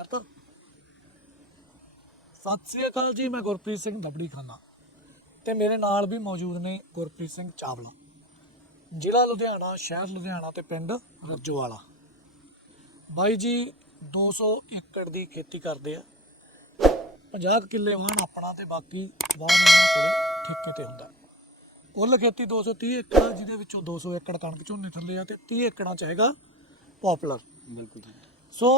ਕਰਤਾ। ਸਤਿ ਸ੍ਰੀ ਅਕਾਲ ਜੀ ਮੈਂ ਗੁਰਪ੍ਰੀਤ ਸਿੰਘ ਦਬੜੀ ਖਾਨਾ ਤੇ ਮੇਰੇ ਨਾਲ ਵੀ ਮੌਜੂਦ ਨੇ ਗੁਰਪ੍ਰੀਤ ਸਿੰਘ ਚਾਵਲਾ ਜ਼ਿਲ੍ਹਾ ਲੁਧਿਆਣਾ ਸ਼ਹਿਰ ਲੁਧਿਆਣਾ ਤੇ ਪਿੰਡ ਰੱਜੋਵਾਲਾ ਬਾਈ ਜੀ 200 ਏਕੜ ਦੀ ਖੇਤੀ ਕਰਦੇ ਆ। 50 ਕਿੱਲੇ ਵਾਹਣ ਆਪਣਾ ਤੇ ਬਾਕੀ ਵਾਹਣ ਇਹਨਾਂ ਕੋਲੇ ਠੇਕੇ ਤੇ ਹੁੰਦਾ। ਕੁੱਲ ਖੇਤੀ 230 ਏਕੜ ਆ, ਜਿਹਦੇ ਵਿੱਚੋਂ 200 ਏਕੜ ਕਣਕ ਝੋਨੇ ਥੱਲੇ ਆ ਤੇ 30 ਏਕੜਾਂ ਚ ਹੈਗਾ ਪੌਪੂਲਰ। ਬਿਲਕੁਲ ਸੋ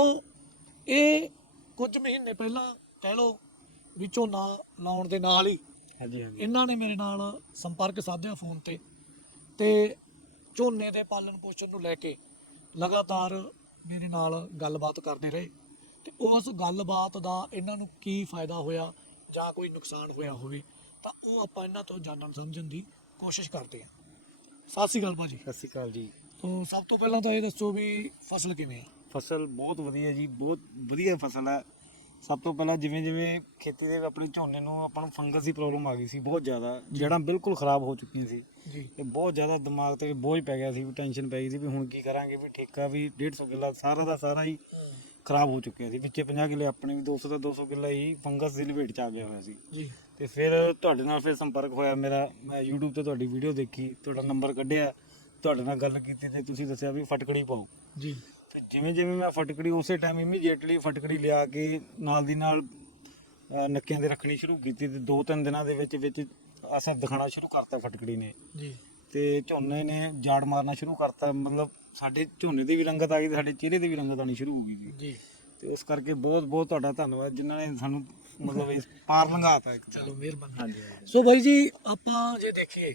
ਇਹ ਕੁਝ ਮਹੀਨੇ ਪਹਿਲਾਂ ਕਹਿ ਲਓ ਵੀ ਝੋਨਾ ਲਾਉਣ ਦੇ ਨਾਲ ਹੀ ਹਾਂਜੀ ਹਾਂਜੀ। ਇਹਨਾਂ ਨੇ ਮੇਰੇ ਨਾਲ ਸੰਪਰਕ ਸਾਧਿਆ ਫੋਨ ਤੇ ਤੇ ਝੋਨੇ ਦੇ ਪਾਲਣ ਪੋਸ਼ਣ ਨੂੰ ਲੈ ਕੇ ਲਗਾਤਾਰ ਮੇਰੇ ਨਾਲ ਗੱਲਬਾਤ ਕਰਦੇ ਰਹੇ ਤੇ ਉਸ ਗੱਲਬਾਤ ਦਾ ਇਹਨਾਂ ਨੂੰ ਕੀ ਫਾਇਦਾ ਹੋਇਆ ਜਾਂ ਕੋਈ ਨੁਕਸਾਨ ਹੋਇਆ ਹੋਵੇ ਤਾਂ ਉਹ ਆਪਾਂ ਇਹਨਾਂ ਤੋਂ ਜਾਣਨ ਸਮਝਣ ਦੀ ਕੋਸ਼ਿਸ਼ ਕਰਦੇ ਹਾਂ। ਸਤਿ ਸ਼੍ਰੀ ਅਕਾਲ ਭਾਜੀ। ਸਤਿ ਸ਼੍ਰੀ ਅਕਾਲ ਜੀ। ਤੋਂ ਸਭ ਤੋਂ ਪਹਿਲਾਂ ਤਾਂ ਇਹ ਦੱਸੋ ਵੀ ਫਸਲ ਕਿਵੇਂ ਆ? ਫਸਲ ਬਹੁਤ ਵਧੀਆ ਜੀ ਬਹੁਤ ਵਧੀਆ ਫਸਲ ਹੈ ਸਭ ਤੋਂ ਪਹਿਲਾਂ ਜਿਵੇਂ ਜਿਵੇਂ ਖੇਤੀ ਦੇ ਆਪਣੇ ਝੋਨੇ ਨੂੰ ਆਪਾਂ ਨੂੰ ਫੰਗਸ ਦੀ ਪ੍ਰੋਬਲਮ ਆ ਗਈ ਸੀ ਬਹੁਤ ਜ਼ਿਆਦਾ ਜੜਾਂ ਬਿਲਕੁਲ ਖਰਾਬ ਹੋ ਚੁੱਕੀਆਂ ਸੀ। ਜੀ। ਤੇ ਬਹੁਤ ਜ਼ਿਆਦਾ ਦਿਮਾਗ ਤੇ ਬੋਝ ਪੈ ਗਿਆ ਸੀ ਵੀ ਟੈਨਸ਼ਨ ਪੈ ਗਈ ਸੀ ਵੀ ਹੁਣ ਕੀ ਕਰਾਂਗੇ ਵੀ ਠੇਕਾ ਵੀ 150 ਕਿੱਲਾ ਸਾਰਾ ਦਾ ਸਾਰਾ ਹੀ ਖਰਾਬ ਹੋ ਚੁੱਕਿਆ ਸੀ। ਵਿੱਚੇ 50 ਕਿੱਲੇ ਆਪਣੇ ਵੀ 200 ਦਾ 200 ਕਿੱਲਾ ਹੀ ਫੰਗਸ ਦੀ ਲਪੇਟ ਚ ਆ ਗਿਆ ਹੋਇਆ ਸੀ। ਜੀ। ਤੇ ਫਿਰ ਤੁਹਾਡੇ ਨਾਲ ਫਿਰ ਸੰਪਰਕ ਹੋਇਆ ਮੇਰਾ ਮੈਂ YouTube ਤੇ ਤੁਹਾਡੀ ਵੀਡੀਓ ਦੇਖੀ ਤੁਹਾਡਾ ਨੰਬਰ ਕੱਢਿਆ ਤੁਹਾਡੇ ਨਾਲ ਗੱਲ ਕੀਤੀ ਤੇ ਤੁਸੀਂ ਦੱਸਿਆ ਵੀ ਫਟਕੜੀ ਪਾਓ। ਜੀ। ਤੇ ਜਿਵੇਂ ਜਿਵੇਂ ਮੈਂ ਫਟਕੜੀ ਉਸੇ ਟਾਈਮ ਇਮੀਡੀਏਟਲੀ ਫਟਕੜੀ ਲਿਆ ਕੇ ਨਾਲ ਦੀ ਨਾਲ ਨੱਕਿਆਂ ਦੇ ਰੱਖਣੀ ਸ਼ੁਰੂ ਕੀਤੀ ਤੇ ਦੋ ਤਿੰਨ ਦਿਨਾਂ ਦੇ ਵਿੱਚ ਵਿੱਚ ਅਸਰ ਦਿਖਾਣਾ ਸ਼ੁਰੂ ਕਰਤਾ ਫਟਕੜੀ ਨੇ। ਜੀ। ਤੇ ਝੋਨੇ ਨੇ ਜਾੜ ਮਾਰਨਾ ਸ਼ੁਰੂ ਕਰਤਾ ਮਤਲਬ ਸਾਡੇ ਝੋਨੇ ਦੀ ਵੀ ਰੰਗਤ ਆ ਗਈ ਤੇ ਸਾਡੇ ਚਿਹਰੇ ਦੀ ਵੀ ਰੰਗਤ ਆਣੀ ਸ਼ੁਰੂ ਹੋ ਗਈ ਜੀ। ਤੇ ਉਸ ਕਰਕੇ ਬਹੁਤ ਬਹੁਤ ਤੁਹਾਡਾ ਧੰਨਵਾਦ ਜਿਨ੍ਹਾਂ ਨੇ ਸਾਨੂੰ ਮਤਲਬ ਇਸ ਪਾਰ ਲੰਘਾਤਾ ਇੱਕ ਚਲੋ ਮਿਹਰਬਾਨੀ। ਸੋ ਬਾਈ ਜੀ ਆਪਾਂ ਜੇ ਦੇਖੀਏ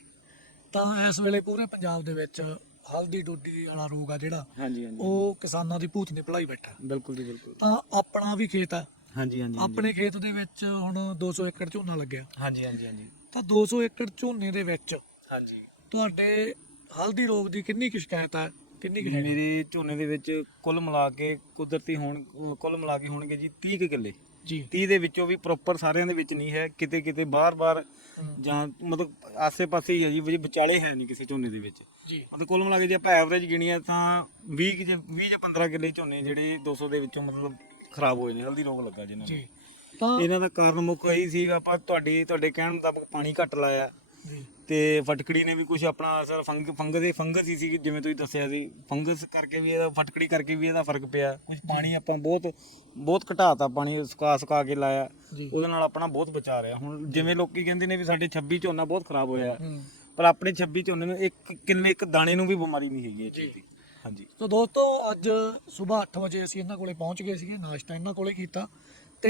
ਤਾਂ ਇਸ ਵੇਲੇ ਪੂਰੇ ਪੰਜਾਬ ਦੇ ਵਿੱਚ ਹਲਦੀ ਡੋਡੀ ਵਾਲਾ ਰੋਗ ਆ ਜਿਹੜਾ ਹਾਂਜੀ ਹਾਂਜੀ ਉਹ ਕਿਸਾਨਾਂ ਦੀ ਭੂਤ ਨੇ ਭਲਾਈ ਬੈਠਾ। ਬਿਲਕੁਲ ਜੀ ਬਿਲਕੁਲ। ਤਾਂ ਆਪਣਾ ਵੀ ਖੇਤ ਆ। ਹਾਂਜੀ ਹਾਂਜੀ ਆਪਣੇ ਖੇਤ ਦੇ ਵਿੱਚ ਹੁਣ 200 ਏਕੜ ਝੋਨਾ ਲੱਗਿਆ। ਹਾਂਜੀ ਹਾਂਜੀ ਹਾਂਜੀ। ਤਾਂ 200 ਏਕੜ ਝੋਨੇ ਦੇ ਵਿੱਚ ਹਾਂਜੀ। ਤੁਹਾਡੇ ਹਲਦੀ ਰੋਗ ਦੀ ਕਿੰਨੀ ਕੁ ਸ਼ਿਕਾਇਤ ਹੈ ਕਿੰਨੀ ਕੁ ਹੈ ਮੇਰੇ ਝੋਨੇ ਦੇ ਵਿੱਚ ਕੁੱਲ ਮਿਲਾ ਕੇ ਕੁਦਰਤੀ ਹੋਣ ਕੁੱਲ ਮਿਲਾ ਕੇ ਹੋਣਗੇ ਜੀ 30 ਕੁ ਕਿੱਲੇ। ਜੀ। 30 ਦੇ ਵਿੱਚੋਂ ਵੀ ਪ੍ਰੋਪਰ ਸਾਰਿਆਂ ਦੇ ਵਿੱਚ ਨਹੀਂ ਹੈ ਕਿਤੇ ਕਿਤੇ ਬਾਹਰ-ਬਾਹਰ ਜਾਂ ਮਤਲਬ ਆਸੇ-ਪਾਸੇ ਹੀ ਹੈ ਜੀ ਵੀ ਵਿਚਾਲੇ ਹੈ ਨਹੀਂ ਕਿਸੇ ਝੋਨੇ ਦੇ ਵਿੱਚ। ਜੀ। ਮਤਲਬ ਕੁੱਲ ਮਿਲਾ ਕੇ ਜੇ ਆਪਾਂ ਐਵਰੇਜ ਗਿਣੀਏ ਤਾਂ 20 ਕੁ ਜੇ 20 ਜਾਂ 15 ਕਿੱਲੇ ਝੋਨੇ ਜਿਹੜੇ 200 ਦੇ ਵਿੱਚੋਂ ਮਤਲਬ ਖਰਾਬ ਹੋਏ ਨੇ ਹਲਦੀ ਰੋਗ ਲੱਗਾ ਜਿਨ੍ਹਾਂ ਨੂੰ। ਜੀ। ਤਾਂ ਇਹਨਾਂ ਦਾ ਕਾਰਨ ਮੁੱਖ ਇਹੀ ਸੀ ਆਪਾਂ ਤੁਹਾਡੀ ਤੁਹਾਡੇ ਕਹਿਣ ਮੁਤਾਬਕ ਪਾਣੀ ਘੱਟ ਲਾਇਆ। ਜੀ। ਤੇ ਫਟਕੜੀ ਨੇ ਵੀ ਕੁਝ ਆਪਣਾ ਅਸਰ ਫੰਗ ਫੰਗਸ ਦੇ ਫੰਗਸ ਹੀ ਸੀ ਜਿਵੇਂ ਤੁਸੀਂ ਦੱਸਿਆ ਸੀ। ਫੰਗਸ ਕਰਕੇ ਵੀ ਇਹਦਾ ਫਟਕੜੀ ਕਰਕੇ ਵੀ ਇਹਦਾ ਫ਼ਰਕ ਪਿਆ। ਕੁਝ ਪਾਣੀ ਆਪਾਂ ਬਹੁਤ ਬਹੁਤ ਘਟਾਤਾ ਪਾਣੀ ਸੁਕਾ ਸੁਕਾ ਕੇ ਲਾਇਆ। ਉਹਦੇ ਨਾਲ ਆਪਣਾ ਬਹੁਤ ਬਚਾ ਰਿਹਾ। ਹੁਣ ਜਿਵੇਂ ਲੋਕੀ ਕਹਿੰਦੇ ਨੇ ਵੀ ਸਾਡੇ 26 ਝੋਨਾ ਬਹੁਤ ਖਰਾਬ ਹੋਇਆ। ਪਰ ਆਪਣੇ 26 ਝੋਨੇ ਨੂੰ ਇੱਕ ਕਿੰਨੇ ਇੱਕ ਦਾਣੇ ਨੂੰ ਵੀ ਬਿਮਾਰੀ ਨਹੀਂ ਹੈਗੀ ਜੀ। ਹਾਂਜੀ। ਸੋ ਦੋਸਤੋ ਅੱਜ ਸਵੇਰ 8 ਵਜੇ ਅਸੀਂ ਇਹਨਾਂ ਕੋਲੇ ਪਹੁੰਚ ਗਏ ਸੀਗੇ ਨਾਸ਼ਤਾ ਇਹਨਾਂ ਕੋਲੇ ਕੀਤਾ। ਤੇ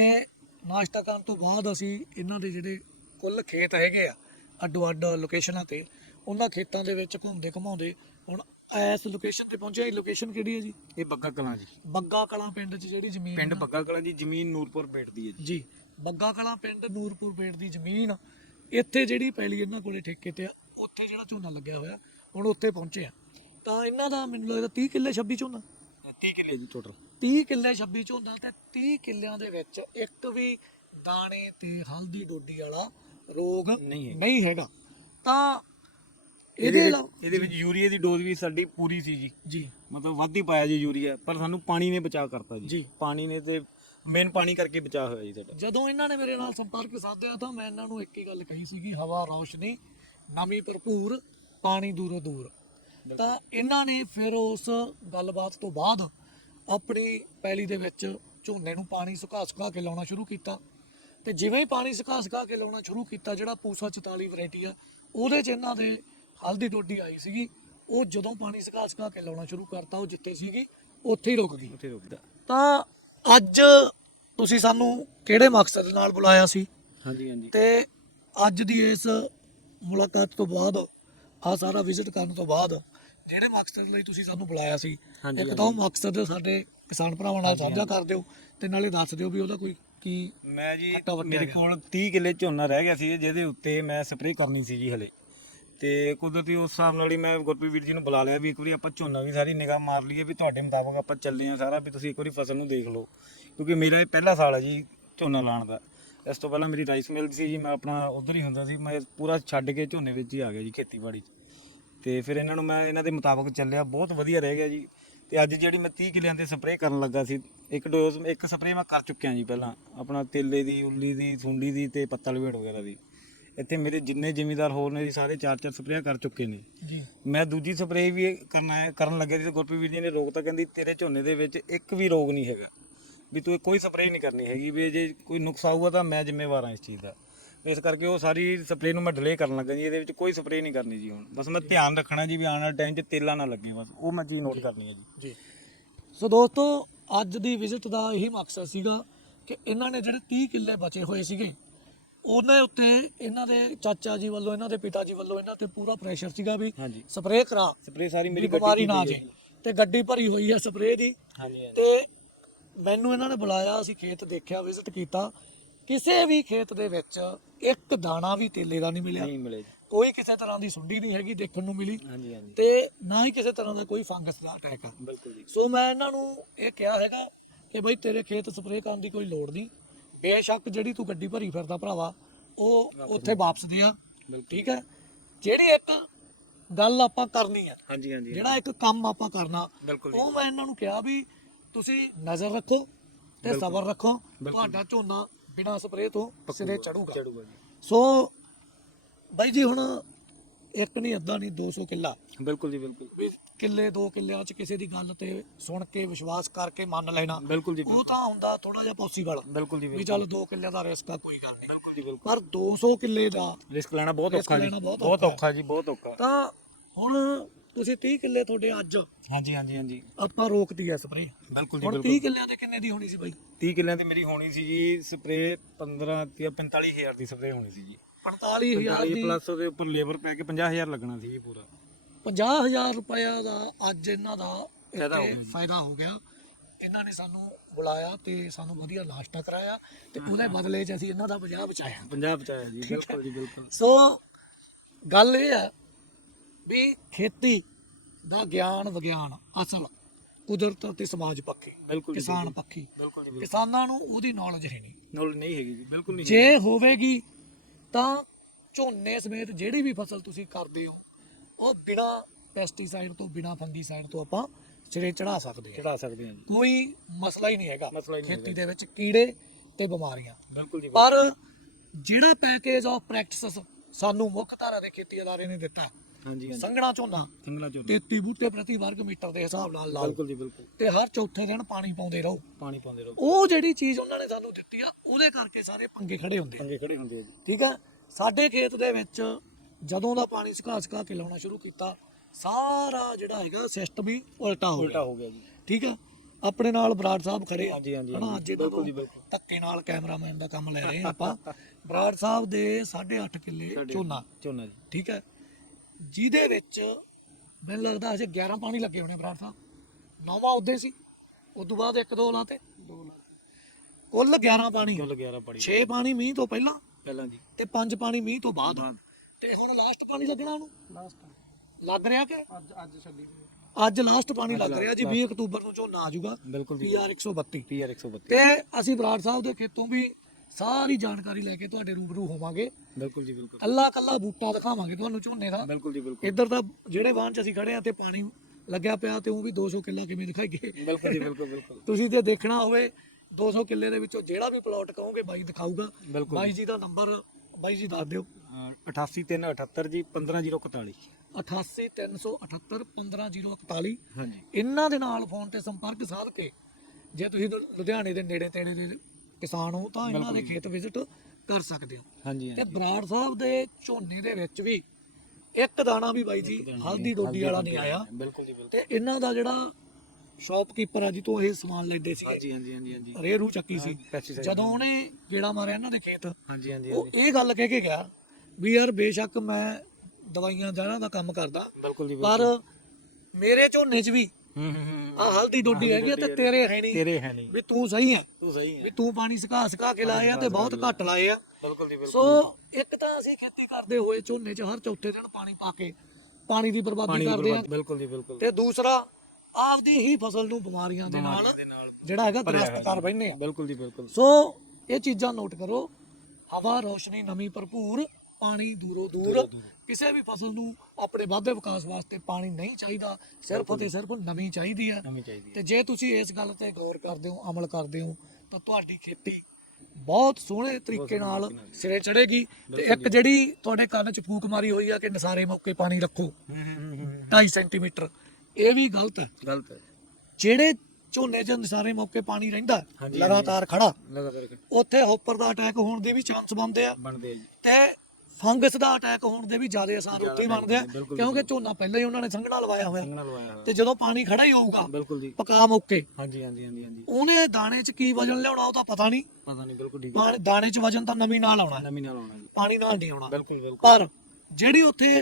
ਨਾਸ਼ਤਾ ਕਰਨ ਤੋਂ ਬਾਅਦ ਅਸੀਂ ਇਹਨਾਂ ਦੇ ਜਿਹੜੇ ਕੁੱਲ ਖੇਤ ਹੈਗੇ ਆ ਅੱਡੋ ਅੱਡ ਲੋਕੇਸ਼ਨਾਂ ਤੇ ਉਹਨਾਂ ਖੇਤਾਂ ਦੇ ਵਿੱਚ ਘੁੰਮਦੇ ਘਮਾਉਂਦੇ ਹੁਣ ਇਸ ਲੋਕੇਸ਼ਨ ਤੇ ਪਹੁੰਚੇ ਇਹ ਲੋਕੇਸ਼ਨ ਕਿਹੜੀ ਹੈ ਜੀ? ਇਹ ਬੱਗਾ ਕਲਾਂ ਜੀ। ਬੱਗਾ ਕਲਾਂ ਪਿੰਡ 'ਚ ਜਿਹੜੀ ਜ਼ਮੀਨ ਪਿੰਡ ਬੱਗਾ ਕਲਾਂ ਜੀ ਜ਼ਮੀਨ ਨੂਰਪੁਰ ਬੇਟ ਦੀ ਹੈ ਜੀ। ਜੀ ਬੱਗਾ ਕਲਾਂ ਪਿੰਡ ਨੂਰਪੁਰ ਪੇਟ ਦੀ ਜ਼ਮੀਨ। ਇੱਥੇ ਜਿਹੜੀ ਪੈਲੀ ਇਹਨਾਂ ਕੋਲੇ ਠੇਕੇ ਤੇ ਆ ਉੱਥੇ ਜਿਹੜਾ ਝੋਨਾ ਲੱਗਿਆ ਹੋਇਆ ਹੁਣ ਉੱਥੇ ਪਹੁੰਚੇ ਆ। ਤਾਂ ਇਹਨਾਂ ਦਾ ਮੈਨੂੰ ਲੱਗਦਾ 30 ਕਿੱਲੇ 26 ਝੋਨਾ? 30 ਕਿੱਲੇ ਜੀ ਟੋਟਲ 30 ਕਿੱਲੇ 26 ਝੋਨਾ ਤੇ 30 ਕਿੱਲਿਆਂ ਦੇ ਵਿੱਚ ਇੱਕ ਵੀ ਦਾਣੇ ਤੇ ਹਲਦੀ ਡੋਡੀ ਵਾਲਾ ਰੋਗ ਨਹੀਂ ਹੈਗਾ। ਤਾਂ ਇਹਦੇ ਇਹਦੇ ਵਿੱਚ- ਇਲਾਵਾ ਇਹਦੇ ਵਿੱਚ ਯੂਰੀਆ ਦੀ ਡੋਜ਼ ਵੀ ਸਾਡੀ ਪੂਰੀ ਸੀ ਜੀ। ਜੀ। ਮਤਲਬ ਵੱਧ ਹੀ ਪਾਇਆ ਜੀ ਯੂਰੀਆ ਪਰ ਸਾਨੂੰ ਪਾਣੀ ਨੇ ਬਚਾ ਕਰਤਾ ਜੀ। ਜੀ। ਪਾਣੀ ਨੇ ਤੇ ਮੇਨ ਪਾਣੀ ਕਰਕੇ ਬਚਾ ਹੋਇਆ ਜੀ ਸਾਡਾ। ਜਦੋਂ ਇਹਨਾਂ ਨੇ ਮੇਰੇ ਨਾਲ ਸੰਪਰਕ ਸਾਧਿਆ ਤਾਂ ਮੈਂ ਇਹਨਾਂ ਨੂੰ ਇੱਕ ਹੀ ਗੱਲ ਕਹੀ ਸੀਗੀ ਹਵਾ ਰੌਸ਼ਨੀ ਨਮੀ ਭਰਪੂਰ ਪਾਣੀ ਦੂਰੋਂ ਦੂਰ। ਤਾਂ ਇਹਨਾਂ ਨੇ ਫਿਰ ਉਸ ਗੱਲਬਾਤ ਤੋਂ ਬਾਅਦ ਆਪਣੀ ਪੈਲੀ ਦੇ ਵਿੱਚ ਝੋਨੇ ਨੂੰ ਪਾਣੀ ਸੁਕਾ ਸੁਕਾ ਕੇ ਲਾਉਣਾ ਸ਼ੁਰੂ ਕੀਤਾ। ਤੇ ਜਿਵੇਂ ਹੀ ਪਾਣੀ ਸੁਕਾ ਸੁਕਾ ਕੇ ਲਾਉਣਾ ਸ਼ੁਰੂ ਕੀਤਾ ਜਿਹੜਾ ਪੂਸਾ 44 ਵੈਰਾਈਟੀ ਆ ਉਹਦੇ 'ਚ ਇਹਨਾਂ ਦੇ ਹਲਦੀ ਡੋਡੀ ਆਈ ਸੀਗੀ। ਉਹ ਜਦੋਂ ਪਾਣੀ ਸੁਕਾ ਸੁਕਾ ਕੇ ਲਾਉਣਾ ਸ਼ੁਰੂ ਕਰਤਾ ਉਹ ਜਿੱਥੇ ਸੀਗੀ ਉੱਥੇ ਹੀ ਰੁਕ ਗਈ। ਉੱਥੇ ਰੁਕਦਾ ਤਾਂ ਅੱਜ ਤੁਸੀਂ ਸਾਨੂੰ ਕਿਹੜੇ ਮਕਸਦ ਨਾਲ ਬੁਲਾਇਆ ਸੀ? ਹਾਂਜੀ ਹਾਂਜੀ। ਤੇ ਅੱਜ ਦੀ ਇਸ ਮੁਲਾਕਾਤ ਤੋਂ ਬਾਅਦ ਆ ਸਾਰਾ ਵਿਜ਼ਿਟ ਕਰਨ ਤੋਂ ਬਾਅਦ ਜਿਹੜੇ ਮਕਸਦ ਲਈ ਤੁਸੀਂ ਸਾਨੂੰ ਬੁਲਾਇਆ ਸੀ ਇੱਕ ਤਾਂ ਉਹ ਮਕਸਦ ਸਾਡੇ ਕਿਸਾਨ ਭਰਾਵਾਂ ਨਾਲ ਸਾਂਝਾ ਕਰ ਦਿਓ ਤੇ ਨਾਲੇ ਦੱਸ ਦਿਓ ਵੀ ਉਹਦਾ ਕੋਈ ਕੀ ਮੈਂ ਜੀ ਵੱਟਿਆ ਮੇਰੇ ਗਿਆ। ਕੋਲ 30 ਕਿੱਲੇ ਝੋਨਾ ਰਹਿ ਗਿਆ ਸੀ ਜਿਹਦੇ ਉੱਤੇ ਮੈਂ ਸਪਰੇਅ ਕਰਨੀ ਸੀ ਜੀ ਹਲੇ। ਤੇ ਕੁਦਰਤੀ ਉਸ ਹਿਸਾਬ ਨਾਲ ਹੀ ਮੈਂ ਗੁਰਪ੍ਰੀਤ ਵੀਰ ਜੀ ਨੂੰ ਬੁਲਾ ਲਿਆ ਵੀ ਇੱਕ ਵਾਰੀ ਆਪਾਂ ਝੋਨਾ ਵੀ ਸਾਰੀ ਨਿਗਾਹ ਮਾਰ ਲਈਏ ਵੀ ਤੁਹਾਡੇ ਮੁਤਾਬਕ ਆਪਾਂ ਚੱਲੇ ਆ ਸਾਰਾ ਵੀ ਤੁਸੀਂ ਇੱਕ ਵਾਰੀ ਫਸਲ ਨੂੰ ਦੇਖ ਲਓ। ਕਿਉਂਕਿ ਮੇਰਾ ਇਹ ਪਹਿਲਾ ਸਾਲ ਹੈ ਜੀ ਝੋਨਾ ਲਾਉਣ ਦਾ। ਇਸ ਤੋਂ ਪਹਿਲਾਂ ਮੇਰੀ ਰਾਈਸ ਮਿਲ ਸੀ ਜੀ ਮੈਂ ਆਪਣਾ ਉਧਰ ਹੀ ਹੁੰਦਾ ਸੀ ਮੈਂ ਪੂਰਾ ਛੱਡ ਕੇ ਝੋਨੇ ਵਿੱਚ ਹੀ ਆ ਗਿਆ ਜੀ ਖੇਤੀਬਾੜੀ 'ਚ। ਤੇ ਫਿਰ ਇਹਨਾਂ ਨੂੰ ਮੈਂ ਇਹਨਾਂ ਦੇ ਮੁਤਾਬਕ ਚੱਲਿਆ ਬਹੁਤ ਵਧੀਆ ਰਹਿ ਗਿਆ ਜੀ। ਤੇ ਅੱਜ ਜਿਹੜੀ ਮੈਂ 30 ਕਿੱਲਿਆਂ ਤੇ ਸਪਰੇਅ ਕਰਨ ਲੱਗਾ ਸੀ ਇੱਕ ਡੋਜ਼ ਇੱਕ ਸਪਰੇਅ ਮੈਂ ਕਰ ਚੁੱਕਿਆ ਜੀ ਪਹਿਲਾਂ ਆਪਣਾ ਤੇਲੇ ਦੀ ਉੱਲੀ ਦੀ ਸੁੰਡੀ ਦੀ ਤੇ ਪੱਤਾ ਲਵੇਟ ਵਗੈਰਾ ਦੀ। ਇੱਥੇ ਮੇਰੇ ਜਿੰਨੇ ਜ਼ਿਮੀਦਾਰ ਹੋਰ ਨੇ ਜੀ ਸਾਰੇ ਚਾਰ ਚਾਰ ਸਪਰੇਅ ਕਰ ਚੁੱਕੇ ਨੇ। ਜੀ। ਮੈਂ ਦੂਜੀ ਸਪਰੇਅ ਵੀ ਕਰਨਾ ਹੈ ਕਰਨ ਲੱਗਿਆ ਸੀ ਤੇ ਗੁਰਪ੍ਰੀਤ ਵੀਰ ਜੀ ਨੇ ਰੋਕਤਾ ਕਹਿੰਦੀ ਤੇਰੇ ਝੋਨੇ ਦੇ ਵਿੱਚ ਇੱਕ ਵੀ ਰੋਗ ਨਹੀਂ ਹੈਗਾ ਵੀ ਤੂੰ ਕੋਈ ਸਪਰੇਅ ਨਹੀਂ ਕਰਨੀ ਹੈਗੀ ਵੀ ਜੇ ਕੋਈ ਨੁਕਸ ਆਊਗਾ ਤਾਂ ਮੈਂ ਜ਼ਿੰਮੇਵਾਰ ਹਾਂ ਇਸ ਚੀਜ਼ ਦਾ। ਇਸ ਕਰਕੇ ਉਹ ਸਾਰੀ ਸਪਰੇਅ ਨੂੰ ਮੈਂ ਡਿਲੇ ਕਰਨ ਲੱਗਾ ਜੀ ਇਹਦੇ ਵਿੱਚ ਕੋਈ ਸਪਰੇਅ ਨਹੀਂ ਕਰਨੀ ਜੀ ਹੁਣ। ਬਸ ਮੈਂ ਧਿਆਨ ਰੱਖਣਾ ਜੀ ਵੀ ਆਉਣ ਵਾਲੇ ਟਾਈਮ 'ਚ ਤੇਲਾ ਨਾ ਲੱਗੇ ਬਸ ਉਹ ਮੈਂ ਚੀਜ਼ ਨੋਟ ਕਰਨੀ ਹੈ ਜੀ। ਜੀ। ਸੋ ਦੋਸਤੋ ਅੱਜ ਦੀ ਵਿਜ਼ਿਟ ਦਾ ਇਹੀ ਮਕਸਦ ਸੀਗਾ ਕਿ ਇਹਨਾਂ ਨੇ ਜਿਹੜੇ 30 ਕਿੱਲੇ ਬਚੇ ਹੋਏ ਸੀਗੇ ਉਹਨਾਂ ਉੱਤੇ ਇਹਨਾਂ ਦੇ ਚਾਚਾ ਜੀ ਵੱਲੋਂ ਇਹਨਾਂ ਦੇ ਪਿਤਾ ਜੀ ਵੱਲੋਂ ਇਹਨਾਂ ਤੇ ਪੂਰਾ ਪ੍ਰੈਸ਼ਰ ਸੀਗਾ ਵੀ ਸਪਰੇਅ ਕਰਾ ਸਪਰੇਅ ਸਾਰੀ ਮੇਰੀ ਬਿਮਾਰੀ ਨਾ ਜੇ। ਤੇ ਗੱਡੀ ਭਰੀ ਹੋਈ ਹੈ ਸਪਰੇਅ ਦੀ। ਤੇ ਮੈਨੂੰ ਇਹਨਾਂ ਨੇ ਬੁਲਾਇਆ ਅਸੀਂ ਖੇਤ ਦੇਖਿਆ ਵਿਜ਼ਿਟ ਕੀਤਾ। ਕਿਸੇ ਵੀ ਖੇਤ ਦੇ ਵਿੱਚ ਇੱਕ ਦਾਣਾ ਵੀ ਤੇਲੇ ਦਾ ਨਹੀਂ ਮਿਲਿਆ। ਨਹੀਂ ਮਿਲੇ ਕੋਈ ਕਿਸੇ ਤਰ੍ਹਾਂ ਦੀ ਸੁੰਡੀ ਨਹੀਂ ਹੈਗੀ ਦੇਖਣ ਨੂੰ ਮਿਲੀ। ਹਾਂਜੀ ਹਾਂਜੀ। ਤੇ ਨਾ ਹੀ ਕਿਸੇ ਤਰ੍ਹਾਂ ਦਾ ਕੋਈ ਫੰਗਸ ਦਾ ਅਟੈਕ ਆ। ਬਿਲਕੁਲ ਜੀ। ਸੋ ਮੈਂ ਇਹਨਾਂ ਨੂੰ ਇਹ ਕਿਹਾ ਹੈਗਾ ਕਿ ਬਈ ਤੇਰੇ ਖੇਤ ਸਪਰੇਅ ਕਰਨ ਦੀ ਕੋਈ ਲੋੜ ਨਹੀਂ। ਬੇਸ਼ੱਕ ਜਿਹੜੀ ਤੂੰ ਗੱਡੀ ਭਰੀ ਫਿਰਦਾ ਭਰਾਵਾ ਉਹ ਉੱਥੇ ਵਾਪਸ ਦੇ ਆ। ਠੀਕ ਹੈ? ਜਿਹੜੀ ਇੱਕ ਗੱਲ ਆਪਾਂ ਕਰਨੀ ਹੈ ਹਾਂਜੀ ਹਾਂਜੀ। ਜਿਹੜਾ ਇੱਕ ਕੰਮ ਆਪਾਂ ਕਰਨਾ ਉਹ ਮੈਂ ਇਹਨਾਂ ਨੂੰ ਕਿਹਾ ਵੀ ਤੁਸੀਂ ਨਜ਼ਰ ਰੱਖੋ ਤੇ ਸਬਰ ਰੱਖੋ। ਤੁਹਾਡਾ ਝੋਨਾ ਬਿਨਾਂ ਸਪਰੇਅ ਤੋਂ ਸਿਰੇ ਚੜੂਗਾ। ਚੜੂਗਾ ਜੀ। ਸੋ ਬਾਈ ਜੀ ਹੁਣ ਇੱਕ ਨਹੀਂ ਅੱਧਾ ਨਹੀਂ 200 ਕਿੱਲਾ। ਬਿਲਕੁਲ ਜੀ ਬਿਲਕੁਲ। ਵੀ ਕਿੱਲੇ ਦੋ ਕਿੱਲਿਆਂ 'ਚ ਕਿਸੇ ਦੀ ਗੱਲ ਤੇ ਸੁਣ ਕੇ ਵਿਸ਼ਵਾਸ ਕਰਕੇ ਮੰਨ ਲੈਣਾ। ਬਿਲਕੁਲ ਜੀ ਉਹ ਤਾਂ ਹੁੰਦਾ ਥੋੜਾ ਜਿਹਾ ਪੋਸੀਬਲ ਬਿਲਕੁਲ ਜੀ ਵੀ ਚੱਲ ਦੋ ਕਿੱਲਿਆਂ ਦਾ ਰਿਸਕ ਆ ਕੋਈ ਗੱਲ ਨਹੀਂ। ਬਿਲਕੁਲ ਜੀ ਬਿਲਕੁਲ। ਪਰ 200 ਕਿੱਲੇ ਦਾ ਰਿਸਕ ਲੈਣਾ ਬਹੁਤ ਔਖਾ ਜੀ। ਬਹੁਤ ਔਖਾ ਜੀ ਬਹੁਤ ਔਖਾ। ਤਾਂ ਹੁਣ ਤੁਸੀਂ 30 ਕਿੱਲੇ ਤੁਹਾਡੇ ਅੱਜ ਹਾਂਜੀ ਹਾਂਜੀ ਹਾਂਜੀ। ਆਪਾਂ ਰੋਕਤੀ ਐ ਸਪਰੇ ਬਿਲਕੁਲ ਜੀ ਹੁਣ ਬਿਲਕੁਲ। 30 ਕਿੱਲਿਆਂ ਦੇ ਕਿੰਨੇ ਦੀ ਹੋਣੀ ਸੀ ਬਾਈ? 30 ਕਿੱਲਿਆਂ ਦੀ ਮੇਰੀ ਹੋਣੀ ਸੀ ਜੀ ਸਪਰੇ 15 ਤੇ 45000 ਦੀ ਸਪਰੇ ਹੋਣੀ ਸੀ ਜੀ। 45000 40 ਦੀ ਪਲੱਸ ਉਹਦੇ ਉੱਪਰ ਲੇਬਰ ਪੈ ਕੇ 50000 ਲੱਗਣਾ ਸੀ ਜੀ ਪੂਰਾ। 50000 ਰੁਪਇਆ ਦਾ ਅੱਜ ਇਹਨਾਂ ਦਾ ਫਾਇਦਾ ਹੋ ਗਿਆ। ਫਾਇਦਾ ਹੋ ਗਿਆ। ਇਹਨਾਂ ਨੇ ਸਾਨੂੰ ਬੁਲਾਇਆ ਤੇ ਸਾਨੂੰ ਵਧੀਆ ਨਾਸ਼ਤਾ ਕਰਾਇਆ ਤੇ ਉਹਦੇ ਬਦਲੇ 'ਚ ਅਸੀਂ ਇਹਨਾਂ ਦਾ 50 ਬਚਾਇਆ 50 ਬਚਾਇਆ ਜੀ ਬਿਲਕੁਲ ਜੀ ਬਿਲਕੁਲ। ਸੋ ਗੱਲ ਇਹ ਹੈ ਵੀ ਖੇਤੀ ਦਾ ਗਿਆਨ ਵਿਗਿਆਨ ਅਸਲ ਕੁਦਰਤ ਤੇ ਸਮਾਜ ਪੱਖੀ ਬਿਲਕੁਲ ਜੀ ਕਿਸਾਨ ਪੱਖੀ। ਬਿਲਕੁਲ ਜੀ ਕਿਸਾਨਾਂ ਨੂੰ ਉਹਦੀ ਨੌਲੇਜ ਹੈ ਨਹੀਂ। ਨੋਲ ਨਹੀਂ ਹੈਗੀ ਜੀ ਬਿਲਕੁਲ ਨਹੀਂ ਜੇ ਹੋਵੇਗੀ ਤਾਂ ਝੋਨੇ ਸਮੇਤ ਜਿਹੜੀ ਵੀ ਫਸਲ ਤੁਸੀਂ ਕਰਦੇ ਹੋ ਉਹ ਬਿਨਾ ਪੈਸਟੀਸਾਈਡ ਤੋਂ ਬਿਨਾ ਫੰਗੀਸਾਈਡ ਤੋਂ ਆਪਾਂ ਸਿਰੇ ਚੜਾ ਸਕਦੇ ਹਾਂ। ਚੜਾ ਸਕਦੇ ਹਾਂ ਜੀ। ਕੋਈ ਮਸਲਾ ਹੀ ਨਹੀਂ ਹੈਗਾ ਮਸਲਾ ਹੀ ਨਹੀਂ ਖੇਤੀ ਦੇ ਵਿੱਚ ਕੀੜੇ ਤੇ ਬਿਮਾਰੀਆਂ। ਬਿਲਕੁਲ ਜੀ ਪਰ ਜਿਹੜਾ ਪੈਕੇਜ ਆਫ ਪ੍ਰੈਕਟਿਸਸ ਸਾਨੂੰ ਮੁੱਖ ਧਾਰਾ ਦੇ ਖੇਤੀ ਅਦਾਰੇ ਨੇ ਦਿੱਤਾ ਹਾਂਜੀ। ਸੰਘਣਾ ਝੋਨਾ। ਸਿੰਗਲਾ ਚੋਂ 33 ਬੂਟੇ ਪ੍ਰਤੀ ਵਰਗ ਮੀਟਰ ਦੇ ਹਿਸਾਬ ਨਾਲ ਲਾਓ। ਬਿਲਕੁਲ ਜੀ ਬਿਲਕੁਲ। ਤੇ ਹਰ ਚੌਥੇ ਦਿਨ ਪਾਣੀ ਪਾਉਂਦੇ ਰਹੋ। ਪਾਣੀ ਪਾਉਂਦੇ ਰਹੋ। ਉਹ ਜਿਹੜੀ ਚੀਜ਼ ਉਹਨਾਂ ਨੇ ਸਾਨੂੰ ਦਿੱਤੀ ਆ ਉਹਦੇ ਕਰਕੇ ਸਾਰੇ ਪੰਗੇ ਖੜੇ ਹੁੰਦੇ ਆ। ਪੰਗੇ ਖੜੇ ਹੁੰਦੇ ਆ ਜੀ। ਠੀਕ ਹੈ ਸਾਡੇ ਖੇਤ ਦੇ ਵਿੱਚ ਜਦੋਂ ਦਾ ਪਾਣੀ ਸੁਕਾ ਸੁਕਾ ਕੇ ਲਾਉਣਾ ਸ਼ੁਰੂ ਕੀਤਾ ਸਾਰਾ ਜਿਹੜਾ ਹੈਗਾ ਸਿਸਟਮ ਹੀ ਉਲਟਾ ਹੋ ਉਲਟਾ ਗਿਆ। ਹੋ ਗਿਆ ਜੀ। ਠੀਕ ਹੈ ਆਪਣੇ ਨਾਲ ਬਰਾੜ ਸਾਹਿਬ ਖੜੇ ਆ। ਹਾਂਜੀ ਹਾਂਜੀ ਹਨਾ ਅੱਜ ਬਿਲਕੁਲ ਜੀ ਬਿਲਕੁਲ। ਧੱਕੇ ਨਾਲ ਕੈਮਰਾਮੈਨ ਦਾ ਕੰਮ ਲੈ ਰਹੇ ਆ ਆਪਾਂ। ਬਰਾੜ ਸਾਹਿਬ ਦੇ 8.5 ਕਿੱਲੇ ਝੋਨਾ। ਝੋਨਾ ਜੀ। ਠੀਕ ਹੈ ਜਿਹਦੇ ਵਿੱਚ ਮੈਨੂੰ ਲੱਗਦਾ ਅਜੇ 11 ਪਾਣੀ ਲੱਗੇ ਹੋਣੇ ਬਰਾੜ ਸਾਹਿਬ। ਨੌਵਾਂ ਉਦੋਂ ਸੀ ਉਸ ਤੋਂ ਬਾਅਦ ਇੱਕ ਦੋ ਲਾਤੇ। ਕੁੱਲ 11 ਪਾਣੀ। ਕੁੱਲ 11 ਪੜੀ 6 ਪਾਣੀ ਮੀਂਹ ਤੋਂ ਪਹਿਲਾਂ ਪਹਿਲਾਂ ਜੀ। ਤੇ 5 ਪਾਣੀ ਮੀਂਹ ਤੋਂ ਬਾਅਦ। ਤੇ ਹੁਣ ਲਾਸਟ ਪਾਣੀ ਲੱਗਣਾ ਉਹਨੂੰ? ਲਾਸਟ ਲੱਗ ਰਿਹਾ ਕਿ? ਅੱਜ ਅੱਜ ਛੱਡੀ ਅੱਜ ਲਾਸਟ ਪਾਣੀ ਲੱਗ ਰਿਹਾ ਜੀ 20 ਅਕਤੂਬਰ ਨੂੰ ਝੋਨਾ ਆ ਜਾਊਗਾ ਜੀ। ਪੀਆਰ 132 ਪੀਆਰ 132 ਤੇ ਅਸੀਂ ਬਰਾੜ ਸਾਹਿਬ ਦੇ ਖੇਤੋਂ ਵੀ ਸਾਰੀ ਜਾਣਕਾਰੀ ਲੈ ਕੇ ਤੁਹਾਡੇ ਰੂਬਰੂ ਹੋਵਾਂਗੇ। ਬਿਲਕੁਲ ਜੀ ਬਿਲਕੁਲ। ਕੱਲਾ ਕੱਲਾ ਬੂਟਾ ਦਿਖਾਵਾਂਗੇ ਤੁਹਾਨੂੰ ਝੋਨੇ ਦਾ। ਬਿਲਕੁਲ ਜੀ ਬਿਲਕੁਲ। ਇੱਧਰ ਤਾਂ ਜਿਹੜੇ ਵਾਹਨ 'ਚ ਅਸੀਂ ਖੜੇ ਆ ਤੇ ਪਾਣੀ ਲੱਗਿਆ ਪਿਆ ਤੇ ਉਹ ਵੀ 200 ਕਿੱਲਾ ਕਿਵੇਂ ਦਿਖਾਈਏ। ਬਿਲਕੁਲ ਜੀ ਬਿਲਕੁਲ ਬਿਲਕੁਲ। ਤੁਸੀਂ ਜੇ ਦੇਖਣਾ ਹੋਵੇ 200 ਕਿੱਲੇ ਦੇ ਵਿੱਚੋਂ ਜਿਹੜਾ ਵੀ ਪਲਾਟ ਕਹੋਗੇ ਬਾਈ ਦਿਖਾਊਗਾ। ਬਾਈ ਜੀ ਦਾ ਨੰਬਰ ਬਾਈ ਜੀ ਦੱਸ ਦਿਓ। 88378 ਜੀ 15041 88378 15041 ਹਾਂਜੀ। ਇਹਨਾਂ ਦੇ ਨਾਲ ਫੋਨ ਤੇ ਸੰਪਰਕ ਸਾਧ ਕੇ ਜੇ ਤੁਸੀਂ ਲੁਧਿਆਣੇ ਦੇ ਨੇੜੇ ਤੇੜੇ ਦੇ ਕਿਸਾਨ ਹੋ ਤਾਂ ਇਹਨਾਂ ਦੇ ਖੇਤ ਵਿਜ਼ਿਟ ਕਰ ਸਕਦੇ ਹੋ। ਹਾਂਜੀ ਤੇ ਬਰਾੜ ਸਾਹਿਬ ਦੇ ਝੋਨੇ ਦੇ ਵਿੱਚ ਵੀ ਇੱਕ ਦਾਣਾ ਵੀ ਬਾਈ ਜੀ ਹਲਦੀ ਡੋਡੀ ਵਾਲਾ ਨਹੀਂ ਆਇਆ। ਬਿਲਕੁਲ ਜੀ ਬਿਲਕੁਲ। ਤੇ ਇਹਨਾਂ ਦਾ ਜਿਹੜਾ ਸ਼ਾਪਕੀਪਰ ਆ ਜੀ ਤੋਂ ਇਹ ਸਮਾਨ ਲੈਂਦੇ ਸੀ। ਹਾਂਜੀ ਹਾਂਜੀ ਹਾਂਜੀ ਹਾਂਜੀ। ਰੇਰੂ ਚੱਕੀ ਸੀ। ਜਦੋਂ ਉਹਨੇ ਗੇੜਾ ਮਾਰਿਆ ਇਹਨਾਂ ਦੇ ਖੇਤ ਹਾਂਜੀ ਹਾਂਜੀ ਉਹ ਇਹ ਗੱਲ ਕਹਿ ਕੇ ਗਿਆ ਵੀ ਯਾਰ ਬੇਸ਼ੱਕ ਮੈਂ ਦਵਾਈਆਂ ਜਾਣਾ ਦਾ ਕੰਮ ਕਰਦਾ। ਪਰ ਮੇਰੇ ਝੋਨੇ 'ਚ ਵੀ ਹੂੰ ਹੂੰ ਆ ਹਲਦੀ ਡੋਡੀ ਹੈਗੀ ਆ ਤੇ ਤੇਰੇ ਹੈ ਨਹੀਂ। ਤੇਰੇ ਹੈ ਨਹੀਂ। ਵੀ ਤੂੰ ਸਹੀ ਹੈ। ਤੂੰ ਸਹੀ ਹੈ। ਵੀ ਤੂੰ ਪਾਣੀ ਸੁਕਾ ਸੁਕਾ ਕੇ ਲਾਏ ਆ ਤੇ ਬਹੁਤ ਘੱਟ ਲਾਏ ਆ ਬਿਲਕੁਲ ਜੀ ਬਿਲਕੁਲ। ਸੋ ਇੱਕ ਤਾਂ ਅਸੀਂ ਖੇਤੀ ਕਰਦੇ ਹੋਏ ਝੋਨੇ 'ਚ ਹਰ ਚੌਥੇ ਦਿਨ ਪਾਣੀ ਪਾ ਕੇ ਪਾਣੀ ਦੀ ਬਰਬਾਦੀ ਕਰਦੇ ਆ ਬਿਲਕੁਲ ਜੀ ਬਿਲਕੁਲ। ਤੇ ਦੂਸਰਾ ਆਪਦੀ ਹੀ ਫਸਲ ਨੂੰ ਬਿਮਾਰੀਆਂ ਦੇ ਨਾਲ ਜਿਹੜਾ ਹੈਗਾ ਗ੍ਰਸਤ ਕਰ ਬੈਠਨੇ ਆ ਬਿਲਕੁਲ ਜੀ ਬਿਲਕੁਲ। ਸੋ ਇਹ ਚੀਜ਼ਾਂ ਨੋਟ ਕਰੋ। ਹਵਾ ਰੋਸ਼ਨੀ ਨਮੀ ਭਰਪੂਰ ਪਾਣੀ ਦੂਰੋਂ ਦੂਰ ਕਿਸੇ ਵੀ ਫਸਲ ਨੂੰ ਆਪਣੇ ਵਾਧੇ ਵਿਕਾਸ ਵਾਸਤੇ ਪਾਣੀ ਨਹੀਂ ਚਾਹੀਦਾ ਸਿਰਫ ਅਤੇ ਸਿਰਫ ਨਮੀ ਚਾਹੀਦੀ ਹੈ। ਤੇ ਜੇ ਤੁਸੀਂ ਇਸ ਗੱਲ ਤੇ ਗੌਰ ਕਰਦੇ ਹੋ ਅਮਲ ਕਰਦੇ ਹੋ ਤਾਂ ਤੁਹਾਡੀ ਖੇਤੀ ਬਹੁਤ ਸੋਹਣੇ ਤਰੀਕੇ ਨਾਲ ਸਿਰੇ ਚੜੇਗੀ ਤੇ ਇੱਕ ਜਿਹੜੀ ਤੁਹਾਡੇ ਕੰਨ 'ਚ ਫੂਕ ਮਾਰੀ ਹੋਈ ਆ ਕਿ ਨਸਾਰੇ ਮੌਕੇ ਪਾਣੀ ਰੱਖੋ 2.5 ਸੈਂਟੀਮੀਟਰ। ਇਹ ਵੀ ਗਲਤ ਹੈ। ਗਲਤ ਹੈ। ਜਿਹੜੇ ਝੋਨੇ 'ਚ ਨਸਾਰੇ ਮੌਕੇ ਪਾਣੀ ਰਹਿੰਦਾ ਲਗਾਤਾਰ ਖੜਾ ਲਗਾਤਾਰ ਉੱਥੇ ਹੋਪਰ ਦਾ ਅਟੈਕ ਹੋਣ ਦੇ ਵੀ ਚਾਂਸ ਬਣਦੇ ਆ। ਬਣਦੇ ਆ ਤੇ ਫੰਗਸ ਦਾ ਅਟੈਕ ਹੋਣ ਦੇ ਵੀ ਜ਼ਿਆਦਾ ਅਸਾਰ ਉੱਥੇ ਹੀ ਬਣਦੇ ਆ ਕਿਉਂਕਿ ਝੋਨਾ ਪਹਿਲਾਂ ਹੀ ਉਹਨਾਂ ਨੇ ਸੰਘਣਾ ਲਵਾਇਆ ਹੋਇਆ। ਤੇ ਜਦੋਂ ਪਾਣੀ ਖੜਾ ਹੀ ਹੋਊਗਾ ਪਕਾ ਮੌਕੇ। ਹਾਂਜੀ ਹਾਂਜੀ ਹਾਂਜੀ ਹਾਂਜੀ। ਉਹਨੇ ਦਾਣੇ 'ਚ ਕੀ ਵਜਨ ਲਿਆਉਣਾ ਉਹ ਤਾਂ ਪਤਾ ਨਹੀਂ। ਪਤਾ ਨਹੀਂ ਬਿਲਕੁਲ ਠੀਕ ਪਾਣੀ- ਦਾਣੇ 'ਚ ਵਜਨ ਤਾਂ ਨਵੀਂ ਨਾਲ ਆਉਣਾ। ਨਵੀਂ ਨਾਲ ਆਉਣਾ ਪਾਣੀ ਨਾਲ ਨਹੀਂ ਆਉਣਾ। ਬਿਲਕੁਲ ਬਿਲਕੁਲ। ਪਰ ਜਿਹੜੀ ਉੱਥੇ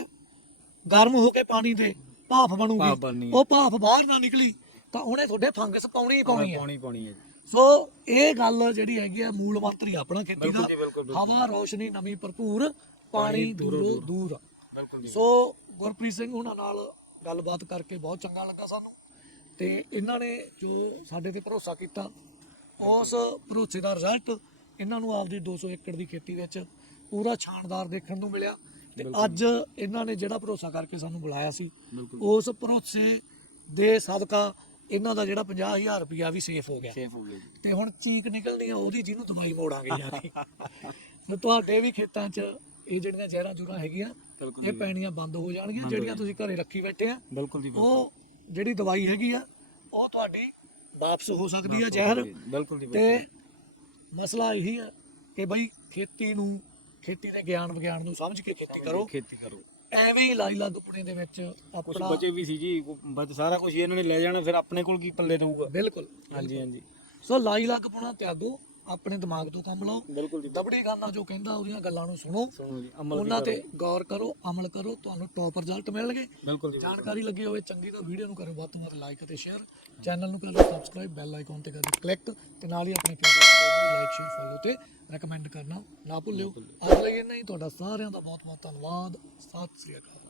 ਗਰਮ ਹੋ ਕੇ ਪਾਣੀ ਦੇ ਭਾਫ ਬਣੂਗੀ। ਉਹ ਭਾਫ ਬਾਹਰ ਨਾ ਨਿਕਲੀ ਤਾਂ ਉਹਨੇ ਤੁਹਾਡੇ ਫੰਗਸ ਪਾਉਣੀ ਹੀ ਪਾਉਣੀ ਹੈ ਪਾਣੀ ਪਾਣੀ ਹੈ ਸੋ ਇਹ ਗੱਲ ਜਿਹੜੀ ਹੈਗੀ ਆ ਮੂਲ ਮੰਤਰੀ ਆਪਣਾ ਖੇਤੀ ਦਾ। ਹਵਾ ਰੋਸ਼ਨੀ ਨਮੀ ਭਰਪੂਰ ਪਾਣੀ ਦੂਰੋਂ ਦੂਰ ਬਿਲਕੁਲ ਸੋ ਗੁਰਪ੍ਰੀਤ ਸਿੰਘ ਉਹਨਾਂ ਨਾਲ ਗੱਲਬਾਤ ਕਰਕੇ ਬਹੁਤ ਚੰਗਾ ਲੱਗਾ ਸਾਨੂੰ। ਤੇ ਇਹਨਾਂ ਨੇ ਜੋ ਸਾਡੇ ਤੇ ਭਰੋਸਾ ਕੀਤਾ ਉਸ ਭਰੋਸੇ ਦਾ ਰਿਜ਼ਲਟ ਇਹਨਾਂ ਨੂੰ ਆਪਦੀ 200 ਏਕੜ ਦੀ ਖੇਤੀ ਵਿੱਚ ਪੂਰਾ ਸ਼ਾਨਦਾਰ ਦੇਖਣ ਨੂੰ ਮਿਲਿਆ। ਤੇ ਅੱਜ ਇਹਨਾਂ ਨੇ ਜਿਹੜਾ ਭਰੋਸਾ ਕਰਕੇ ਸਾਨੂੰ ਬੁਲਾਇਆ ਸੀ ਬਿਲਕੁਲ। ਉਸ ਭਰੋਸੇ ਦੇ ਸਦਕਾ ਇਹਨਾਂ ਦਾ ਜਿਹੜਾ 50000 ਰੁਪਇਆ ਵੀ ਸੇਫ ਹੋ ਗਿਆ। ਸੇਫ ਹੋ ਤੇ ਹੁਣ ਚੀਕ ਨਿਕਲਣੀ ਆ ਉਹਦੀ ਜਿਹਨੂੰ ਦਵਾਈ ਮੋੜਾਂਗੇ ਕੇ। ਸੋ ਤੁਹਾਡੇ ਵੀ ਖੇਤਾਂ 'ਚ ਇਹ ਜਿਹੜੀਆਂ ਜ਼ਹਿਰਾਂ ਜੁਰਾਂ ਹੈਗੀਆਂ ਬਿਲਕੁਲ ਇਹ ਪੈਣੀਆਂ ਬੰਦ ਹੋ ਜਾਣਗੀਆਂ ਜਿਹੜੀਆਂ ਤੁਸੀਂ ਘਰੇ ਰੱਖੀ ਬੈਠੇ ਆ ਬਿਲਕੁਲ ਜੀ ਉਹ ਜਿਹੜੀ ਦਵਾਈ ਹੈਗੀ ਆ ਉਹ ਤੁਹਾਡੀ ਵਾਪਸ ਹੋ ਸਕਦੀ ਆ ਜ਼ਹਿਰ। ਬਿਲਕੁਲ ਜੀ ਤੇ ਮਸਲਾ ਇਹੀ ਆ ਕਿ ਬਈ ਖੇਤੀ ਨੂੰ ਖੇਤੀ ਦੇ ਗਿਆਨ ਵਿਗਿਆਨ ਨੂੰ ਸਮਝ ਕੇ ਖੇਤੀ ਕਰੋ। ਖੇਤੀ ਕਰੋ। ਐਵੇਂ ਹੀ ਲਾਈ ਲੱਦਪੁਣੇ ਦੇ ਵਿੱਚ ਕੁਝ ਆਪਣਾ ਬਚੇ ਵੀ ਸੀ ਜੀ ਬਚ ਸਾਰਾ ਕੁਝ ਇਹਨਾਂ ਨੇ ਲੈ ਜਾਣਾ ਫਿਰ ਆਪਣੇ ਕੋਲ ਕੀ ਪੱਲੇ ਰਹੂਗਾ ਬਿਲਕੁਲ। ਹਾਂਜੀ ਹਾਂਜੀ। ਸੋ ਲਾਈ ਲੱਗ ਪੁਣਾ ਤਿਆਗੋ ਆਪਣੇ ਦਿਮਾਗ ਤੋਂ ਕੰਮ ਲਓ। ਬਿਲਕੁਲ ਜੀ। ਦਬੜੀ ਖਾਨਾ ਜੋ ਕਹਿੰਦਾ ਉਹਦੀਆਂ ਗੱਲਾਂ ਨੂੰ ਸੁਣੋ। ਸੁਣੋ ਜੀ ਅਮਲ ਉਹਨਾਂ ਤੇ ਗੌਰ ਕਰੋ ਅਮਲ ਕਰੋ ਤੁਹਾਨੂੰ ਟੌਪ ਰਿਜ਼ਲਟ ਮਿਲਣਗੇ। ਬਿਲਕੁਲ ਜੀ। ਜਾਣਕਾਰੀ ਲੱਗੀ ਹੋਵੇ ਚੰਗੀ ਤਾਂ ਵੀਡੀਓ ਨੂੰ ਕਰੋ ਵੱਧ ਤੋਂ ਵੱਧ ਲਾਈਕ ਅਤੇ ਸ਼ੇਅਰ ਚੈਨਲ ਨੂੰ ਕਰੋ ਸਬਸਕ੍ਰਾਈਬ ਬੈਲ ਆਈਕਨ ਤੇ ਕਰੋ ਕਲਿੱਕ ਤੇ ਨਾਲ ਹੀ ਆਪਣੇ ਲਾਈਕ ਸ਼ੇਅਰ ਫੋਲੋ ਤੇ ਰეკਮੈਂਡ ਕਰਨਾ ਨਾ ਭੁੱਲਿਓ। ਅੱਜ ਲਈ ਇੰਨਾ ਹੀ ਤੁਹਾਡਾ ਸਾਰਿਆਂ ਦਾ ਬਹੁਤ ਬਹੁਤ ਧੰਨਵਾਦ। ਸਤਿ ਸ੍ਰੀ ਅਕਾਲ।